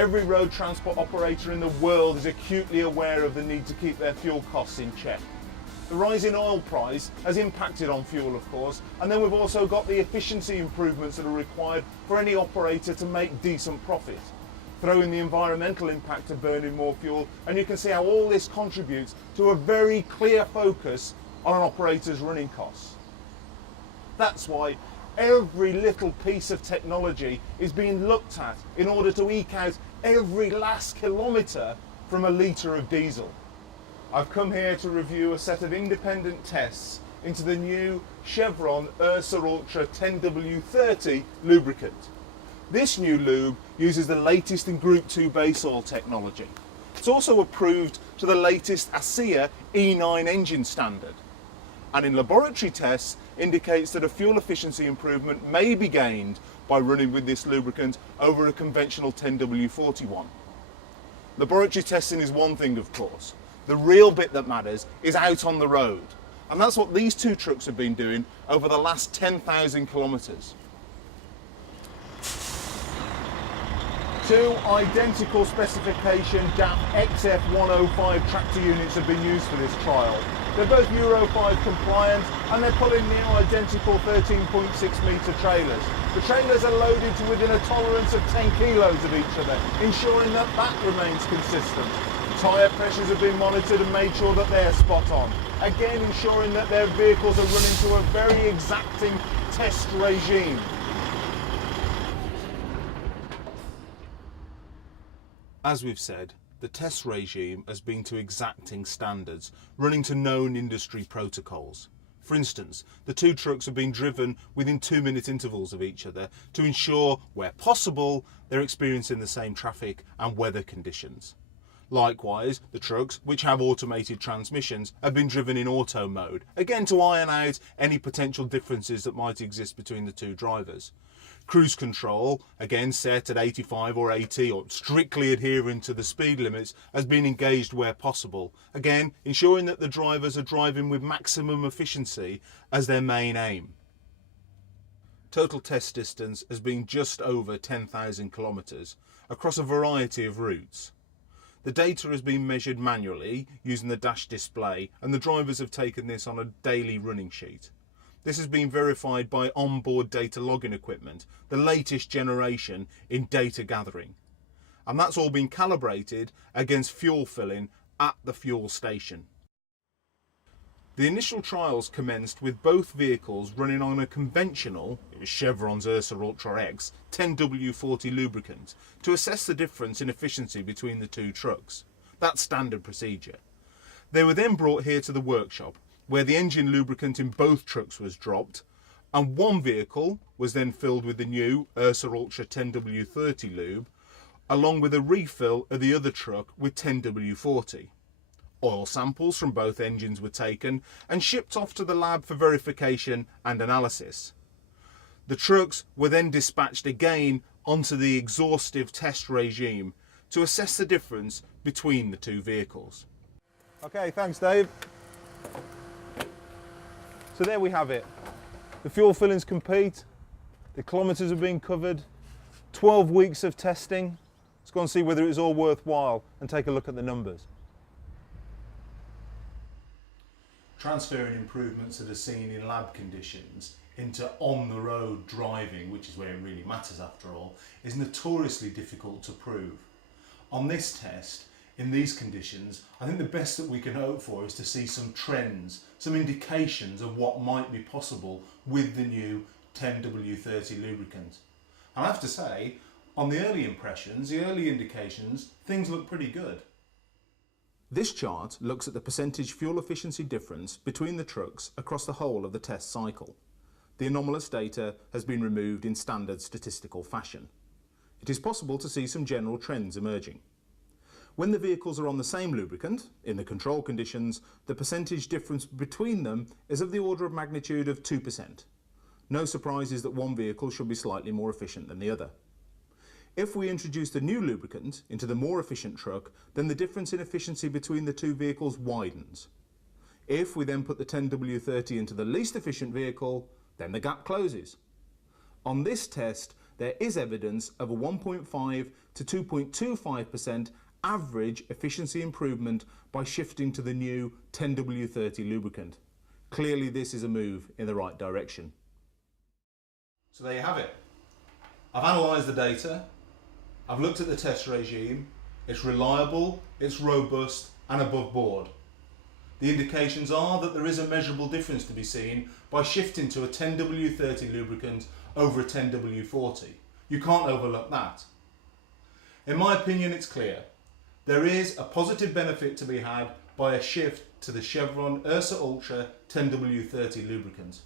Every road transport operator in the world is acutely aware of the need to keep their fuel costs in check. The rise in oil price has impacted on fuel, of course, and then we've also got the efficiency improvements that are required for any operator to make decent profit. Throw in the environmental impact of burning more fuel, and you can see how all this contributes to a very clear focus on an operator's running costs. That's why every little piece of technology is being looked at in order to eke out every last kilometre from a litre of diesel. I've come here to review a set of independent tests into the new Chevron Ursa Ultra 10W30 lubricant. This new lube uses the latest in Group 2 base oil technology. It's also approved to the latest ASEA E9 engine standard, and in laboratory tests indicates that a fuel efficiency improvement may be gained by running with this lubricant over a conventional 10W41. Laboratory testing is one thing, of course. The real bit that matters is out on the road, and that's what these two trucks have been doing over the last 10,000 kilometres. Two identical specification DAF XF105 tractor units have been used for this trial. They're both Euro 5 compliant, and they're pulling near identical 13.6 metre trailers. The trailers are loaded to within a tolerance of 10 kilos of each other, ensuring that that remains consistent. Tyre pressures have been monitored and made sure that they're spot on. Again, ensuring that their vehicles are running to a very exacting test regime. As we've said, the test regime has been to exacting standards, running to known industry protocols. For instance, the two trucks have been driven within 2-minute intervals of each other to ensure, where possible, they're experiencing the same traffic and weather conditions. Likewise, the trucks, which have automated transmissions, have been driven in auto mode, again to iron out any potential differences that might exist between the two drivers. Cruise control, again set at 85 or 80 or strictly adhering to the speed limits, has been engaged where possible, again ensuring that the drivers are driving with maximum efficiency as their main aim. Total test distance has been just over 10,000 kilometres across a variety of routes. The data has been measured manually using the dash display, and the drivers have taken this on a daily running sheet. This has been verified by onboard data logging equipment, the latest generation in data gathering. And that's all been calibrated against fuel filling at the fuel station. The initial trials commenced with both vehicles running on a conventional, Chevron's Ursa Ultra X, 10W40 lubricant to assess the difference in efficiency between the two trucks. That's standard procedure. They were then brought here to the workshop, where the engine lubricant in both trucks was dropped, and one vehicle was then filled with the new Ursa Ultra 10W30 lube, along with a refill of the other truck with 10W40. Oil samples from both engines were taken and shipped off to the lab for verification and analysis. The trucks were then dispatched again onto the exhaustive test regime to assess the difference between the two vehicles. Okay, thanks Dave. So there we have it. The fuel filling's complete, the kilometres have been covered, 12 weeks of testing. Let's go and see whether it's all worthwhile and take a look at the numbers. Transferring improvements that are seen in lab conditions into on-the-road driving, which is where it really matters after all, is notoriously difficult to prove. On this test, in these conditions, I think the best that we can hope for is to see some trends, some indications of what might be possible with the new 10W30 lubricant. And I have to say, on the early impressions, the early indications, things look pretty good. This chart looks at the percentage fuel efficiency difference between the trucks across the whole of the test cycle. The anomalous data has been removed in standard statistical fashion. It is possible to see some general trends emerging. When the vehicles are on the same lubricant, in the control conditions, the percentage difference between them is of the order of magnitude of 2%. No surprises that one vehicle should be slightly more efficient than the other. If we introduce the new lubricant into the more efficient truck, then the difference in efficiency between the two vehicles widens. If we then put the 10W30 into the least efficient vehicle, then the gap closes. On this test, there is evidence of a 1.5 to 2.25% average efficiency improvement by shifting to the new 10W30 lubricant. Clearly this is a move in the right direction. So there you have it. I've analysed the data, I've looked at the test regime, it's reliable, it's robust and above board. The indications are that there is a measurable difference to be seen by shifting to a 10W30 lubricant over a 10W40. You can't overlook that. In my opinion, it's clear. There is a positive benefit to be had by a shift to the Chevron Ursa Ultra 10W30 lubricant.